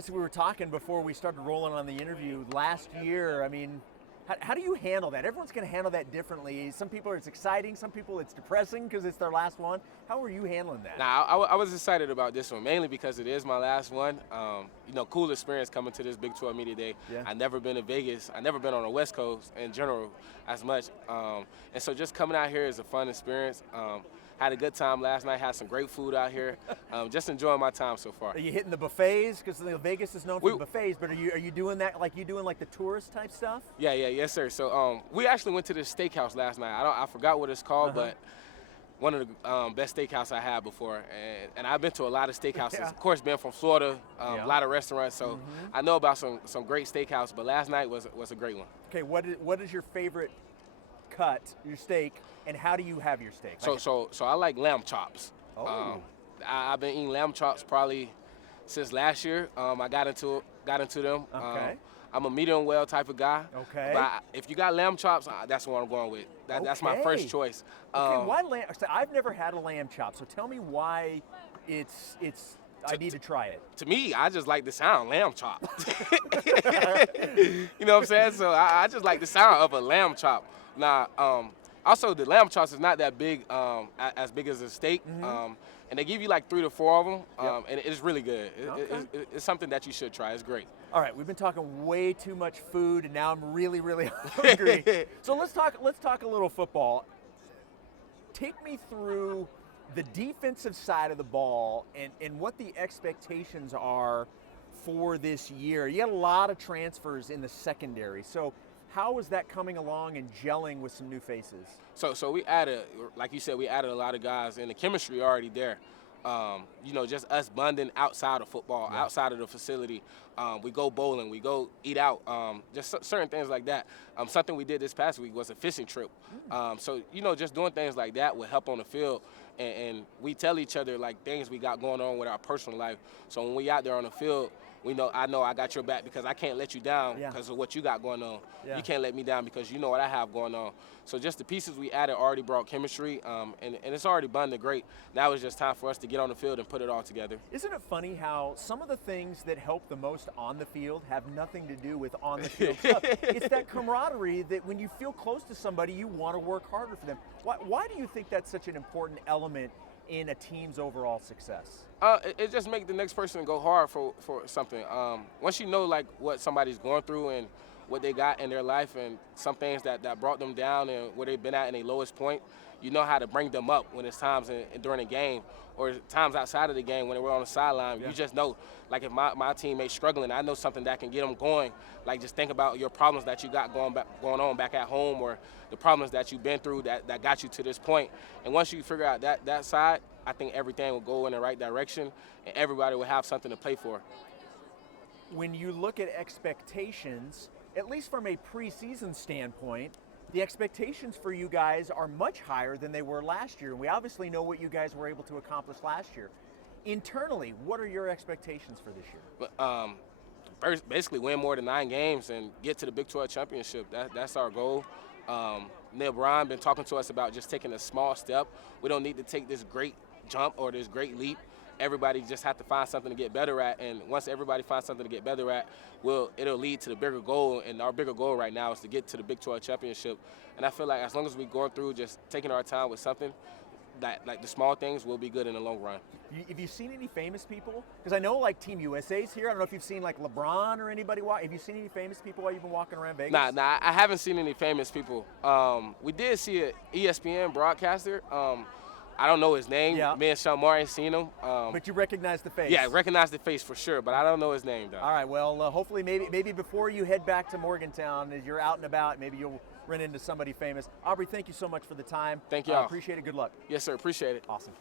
So we were talking before we started rolling on the interview last year. I mean, how do you handle that? Everyone's going to handle that differently. Some people it's exciting, some people it's depressing because it's their last one. How are you handling that? Nah, I was excited about this one, mainly because it is my last one. Cool experience coming to this Big 12 Media Day. Yeah. I've never been to Vegas. I've never been on the West Coast in general as much. And so just coming out here is a fun experience. Had a good time last night, had some great food out here. Just enjoying my time so far. Are you hitting the buffets? Because Vegas is known for the buffets, but are you doing that like you doing like the tourist type stuff? Yes, sir. So we actually went to this steakhouse last night. I forgot what it's called, but one of the best steakhouse I had before. And I've been to a lot of steakhouses. Yeah. Of course, being from Florida, a lot of restaurants, so I know about some great steakhouse, but last night was a great one. Okay, what is your favorite cut, your steak, and how do you have your steak? So I like lamb chops. Oh. I've been eating lamb chops probably since last year. I got into them. Okay. I'm a medium well type of guy. Okay. But if you got lamb chops, that's what I'm going with. That's my first choice. Okay, why lamb? So I've never had a lamb chop, so tell me why it's I need to try it. To me, I just like the sound, lamb chop. You know what I'm saying? So I just like the sound of a lamb chop. Now, also the lamb chops is not that big, as big as a steak. And they give you like 3 to 4 of them, and it's really good. It's something that you should try. It's great. All right, we've been talking way too much food, and now I'm really, really hungry. So let's talk a little football. Take me through the defensive side of the ball and what the expectations are for this year. You had a lot of transfers in the secondary, so how is that coming along and gelling with some new faces? So we added, like you said, we added a lot of guys, and the chemistry already there. Just us bonding outside of football, outside of the facility. We go bowling, we go eat out, just certain things like that. Something we did this past week was a fishing trip. Just doing things like that will help on the field. And we tell each other like things we got going on with our personal life. So when we out there on the field, I know I got your back because I can't let you down because of what you got going on. You can't let me down because you know what I have going on. So just the pieces we added already brought chemistry, and it's already bonded great. Now it's just time for us to get on the field and put it all together. Isn't it funny how some of the things that help the most on the field have nothing to do with on the field stuff? It's that camaraderie that when you feel close to somebody, you want to work harder for them. Why do you think that's such an important element in a team's overall success? It just makes the next person go hard for something. Once you know like what somebody's going through and what they got in their life and some things that brought them down and where they've been at in their lowest point, you know how to bring them up when it's times during the game or times outside of the game when we're on the sideline. You just know, like if my teammate's struggling, I know something that can get them going. Like just think about your problems that you got going on back at home or the problems that you've been through that got you to this point. And once you figure out that side, I think everything will go in the right direction and everybody will have something to play for. When you look at expectations, at least from a preseason standpoint, the expectations for you guys are much higher than they were last year. And we obviously know what you guys were able to accomplish last year. Internally, what are your expectations for this year? Basically win more than 9 games and get to the Big 12 championship. That's our goal. Neil Bryan been talking to us about just taking a small step. We don't need to take this great jump or this great leap. Everybody just have to find something to get better at, and once everybody finds something to get better at, it'll lead to the bigger goal, and our bigger goal right now is to get to the Big 12 championship. And I feel like as long as we're going through just taking our time with something, that like the small things will be good in the long run. Have you seen any famous people? Because I know like Team USA's here. I don't know if you've seen like LeBron or anybody. Have you seen any famous people while you've been walking around Vegas? Nah, I haven't seen any famous people. We did see an ESPN broadcaster. I don't know his name. Yeah. Me and Sean Moore ain't seen him. But you recognize the face. Yeah, I recognize the face for sure, but I don't know his name though. All right, well, hopefully maybe before you head back to Morgantown, as you're out and about, maybe you'll run into somebody famous. Aubrey, thank you so much for the time. Thank you. Appreciate it. Good luck. Yes, sir. Appreciate it. Awesome.